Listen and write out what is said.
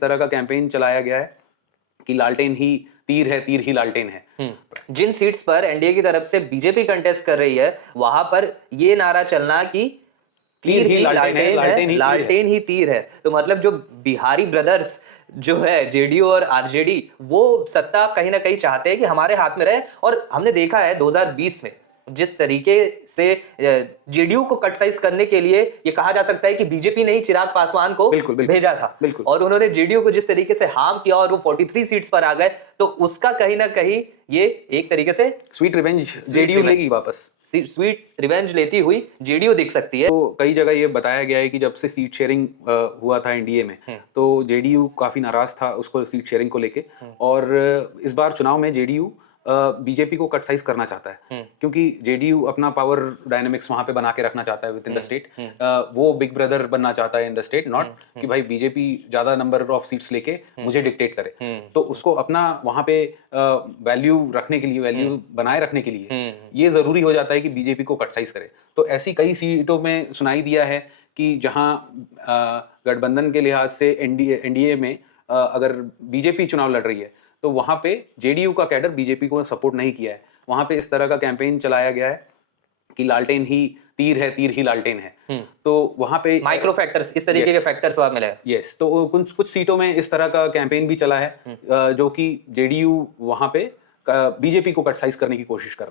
इस तरह का कैंपेन चलाया गया है कि लालटेन ही तीर है, तीर ही लालटेन है। जिन सीट्स पर एनडीए की तरफ से बीजेपी कंटेस्ट कर रही है वहां पर ये नारा चलना कि तीर ही लालटेन है, लालटेन ही तीर है। तो मतलब जो बिहारी ब्रदर्स जो है जेडीयू और आरजेडी, वो सत्ता कहीं ना कहीं चाहते हैं कि हमारे हाथ में रहे। और हमने देखा है 2020 में जिस तरीके से जेडीयू को कट साइज करने के लिए ये कहा जा सकता है कि बीजेपी ने ही चिराग पासवान को भेजा था। और उन्होंने जेडीयू को जिस तरीके से हार्म किया और वो 43 सीट्स पर आ गए, तो उसका कहीं ना कहीं ये एक तरीके से स्वीट रिवेंज जेडीयू लेगी वापस, स्वीट रिवेंज लेती हुई जेडीयू दिख सकती है। तो कई जगह ये बताया गया है कि जब से सीट शेयरिंग हुआ था एनडीए में, तो जेडीयू काफी नाराज था उसको सीट शेयरिंग को लेके। और इस बार चुनाव में जेडीयू बीजेपी को कट साइज करना चाहता है, क्योंकि जेडीयू अपना पावर डायनामिक्स वहां पे बना के रखना चाहता है विद इन द स्टेट। वो बिग ब्रदर बनना चाहता है इन द स्टेट, नॉट कि भाई बीजेपी ज्यादा नंबर ऑफ सीट्स लेके मुझे डिक्टेट करे। तो उसको अपना वहां पे वैल्यू रखने के लिए, वैल्यू बनाए रखने के लिए ये जरूरी हो जाता है कि बीजेपी को कट साइज करे। तो ऐसी कई सीटों में सुनाई दिया है कि जहां गठबंधन के लिहाज से एनडीए में अगर बीजेपी चुनाव लड़ रही है, तो वहां पे जेडीयू का कैडर बीजेपी को सपोर्ट नहीं किया है। वहां पे इस तरह का कैंपेन चलाया गया है कि लालटेन ही तीर है, तीर ही लालटेन है। तो वहां पे माइक्रो फैक्टर्स, इस तरीके के फैक्टर्स वहां मिले। यस, तो कुछ सीटों में इस तरह का कैंपेन भी चला है जो कि जेडीयू वहां पे बीजेपी को कट साइज करने की कोशिश कर